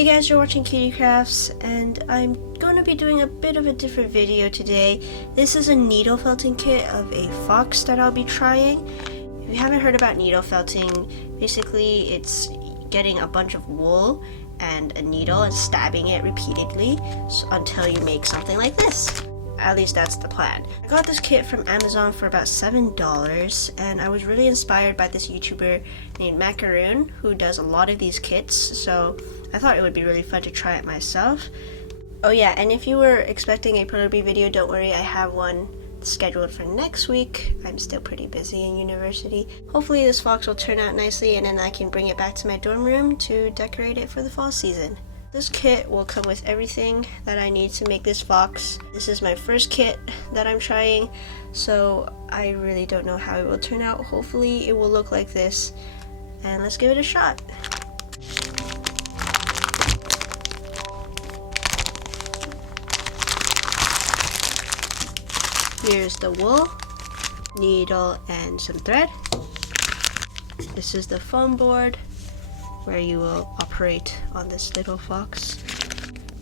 Hey guys, you're watching QDCrafts, and I'm going to be doing a bit of a different video today. This is a needle felting kit of a fox that I'll be trying. If you haven't heard about needle felting, basically it's getting a bunch of wool and a needle and stabbing it repeatedly until you make something like this. At least that's the plan. I got this kit from Amazon for about $7, and I was really inspired by this YouTuber named Macleod who does a lot of these kits, so I thought it would be really fun to try it myself. Oh yeah, and if you were expecting a Perler video, don't worry, I have one scheduled for next week. I'm still pretty busy in university. Hopefully this fox will turn out nicely, and then I can bring it back to my dorm room to decorate it for the fall season. This kit will come with everything that I need to make this fox. This is my first kit that I'm trying, so I really don't know how it will turn out. Hopefully it will look like this, and let's give it a shot. Here's the wool, needle, and some thread. This is the foam board where you will operate on this little fox.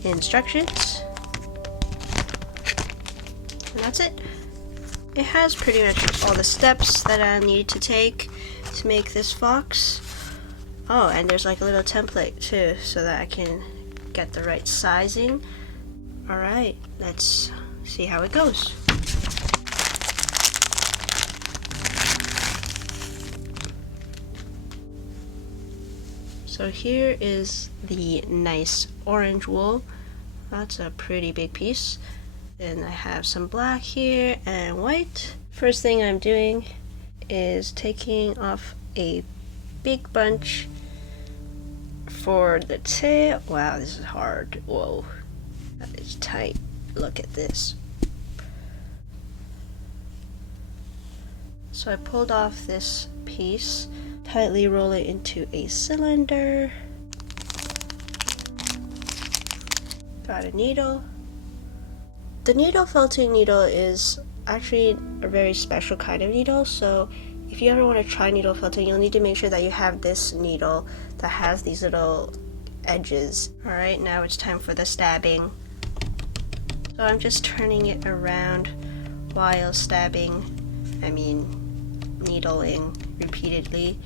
Instructions. And that's it. It has pretty much all the steps that I need to take to make this fox. Oh, and there's like a little template too, so that I can get the right sizing. Alright, let's see how it goes. So here is the nice orange wool. That's a pretty big piece. Then I have some black here and white. First thing I'm doing is taking off a big bunch for the tail. Wow, this is hard. Whoa, that is tight. Look at this. So I pulled off this piece. Tightly roll it into a cylinder. Got a needle. The needle felting needle is actually a very special kind of needle, so if you ever want to try needle felting, you'll need to make sure that you have this needle that has these little edges. Alright, now it's time for the stabbing. So I'm just turning it around while needling repeatedly.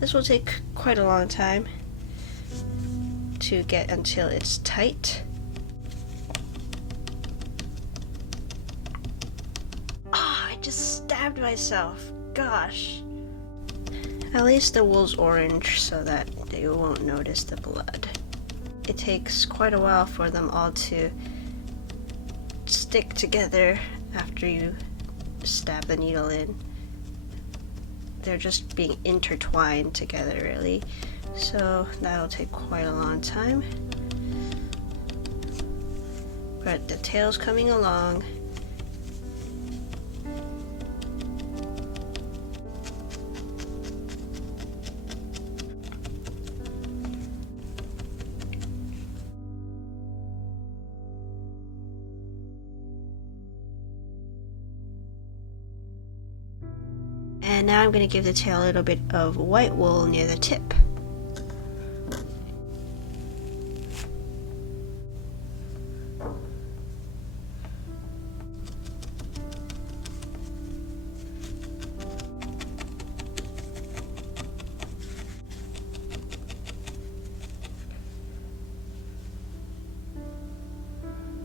This will take quite a long time to get until it's tight. Ah, I just stabbed myself. Gosh. At least the wool's orange so that they won't notice the blood. It takes quite a while for them all to stick together after you stab the needle in. They're just being intertwined together, really. So that'll take quite a long time. But the tail's coming along. And now I'm going to give the tail a little bit of white wool near the tip.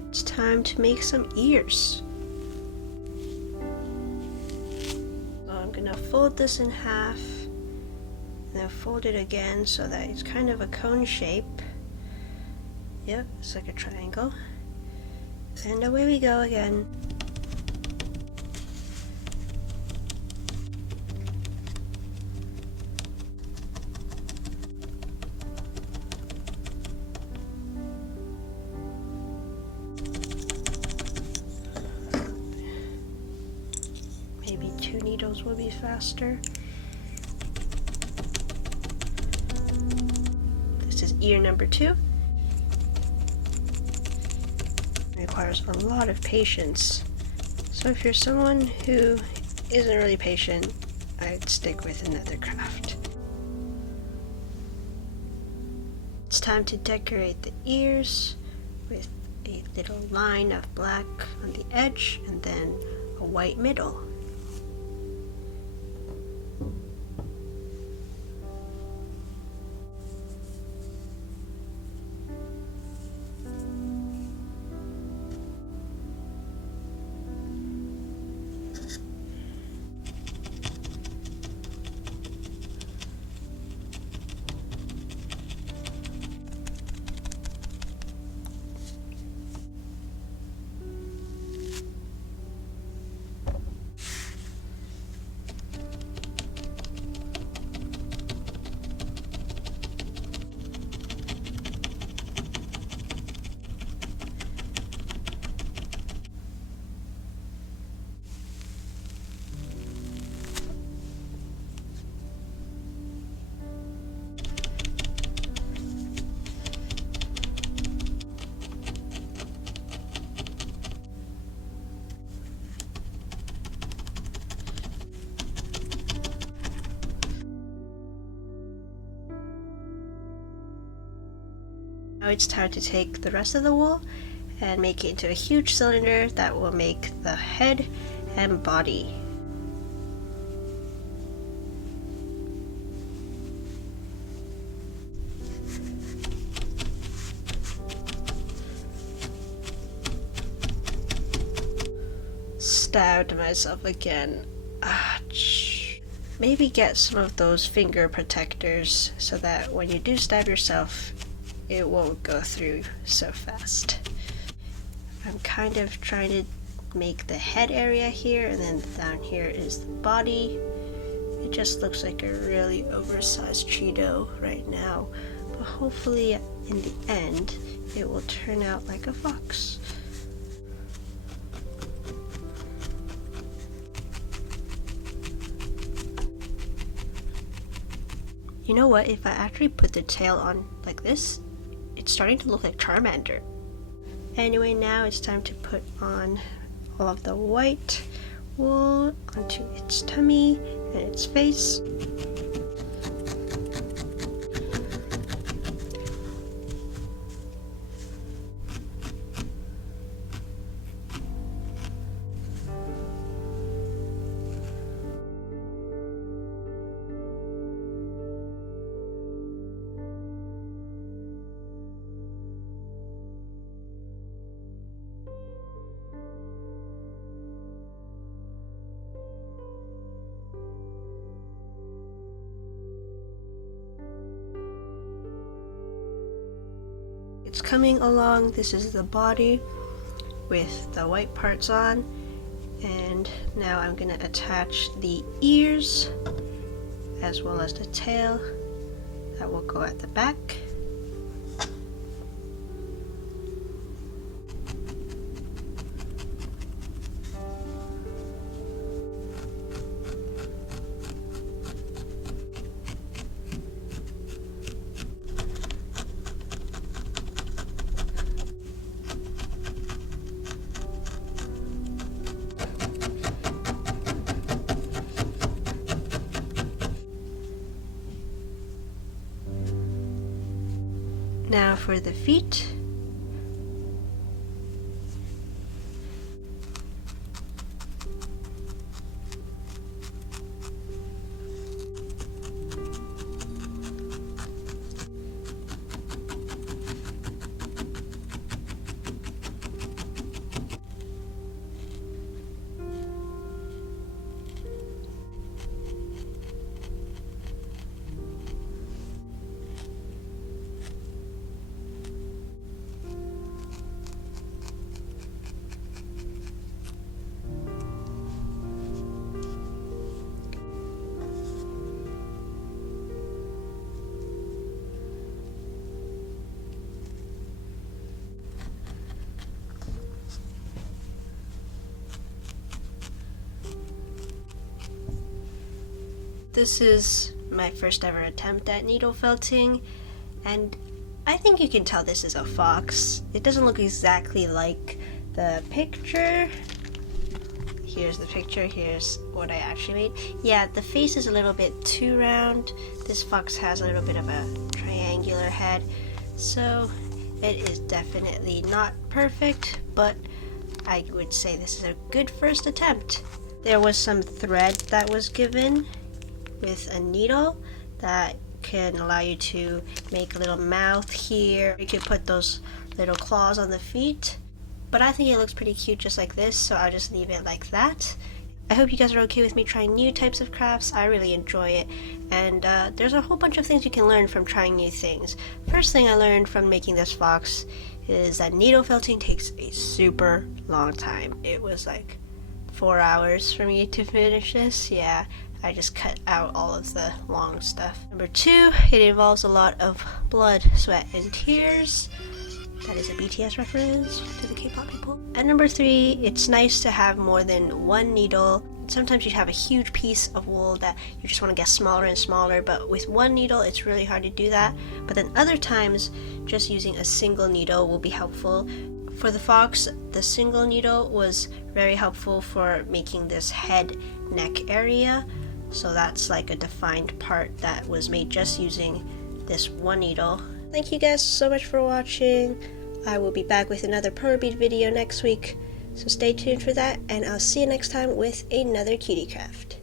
It's time to make some ears. I'm gonna fold this in half and then fold it again so that it's kind of a cone shape. Yep, it's like a triangle. And away we go again. Maybe 2 needles will be faster. This is ear number 2. It requires a lot of patience. So if you're someone who isn't really patient, I'd stick with another craft. It's time to decorate the ears with a little line of black on the edge and then a white middle. Now it's time to take the rest of the wool and make it into a huge cylinder that will make the head and body. Stabbed myself again. Maybe get some of those finger protectors so that when you do stab yourself, it won't go through so fast. I'm kind of trying to make the head area here, and then down here is the body. It just looks like a really oversized Cheeto right now, but hopefully in the end it will turn out like a fox. You know what, if I actually put the tail on like this, it's starting to look like Charmander. Anyway, now it's time to put on all of the white wool onto its tummy and its face. It's coming along. This is the body with the white parts on, and now I'm going to attach the ears as well as the tail that will go at the back. Now for the feet. This is my first ever attempt at needle felting, and I think you can tell this is a fox. It doesn't look exactly like the picture. Here's the picture, here's what I actually made. Yeah, the face is a little bit too round. This fox has a little bit of a triangular head, So it is definitely not perfect, but I would say this is a good first attempt. There was some thread that was given with a needle that can allow you to make a little mouth here. You could put those little claws on the feet, but I think it looks pretty cute just like this, so I'll just leave it like that. I hope you guys are okay with me trying new types of crafts. I really enjoy it, and there's a whole bunch of things you can learn from trying new things. First thing I learned from making this fox is that needle felting takes a super long time. It was like 4 hours for me to finish this. Yeah, I just cut out all of the long stuff. Number 2, it involves a lot of blood, sweat, and tears. That is a BTS reference to the K-pop people. And number 3, it's nice to have more than one needle. Sometimes you have a huge piece of wool that you just want to get smaller and smaller, but with one needle it's really hard to do that. But then other times, just using a single needle will be helpful. For the fox, the single needle was very helpful for making this head neck area. So that's like a defined part that was made just using this one needle. Thank you guys so much for watching. I will be back with another Perler bead video next week, so stay tuned for that, and I'll see you next time with another QDCraft.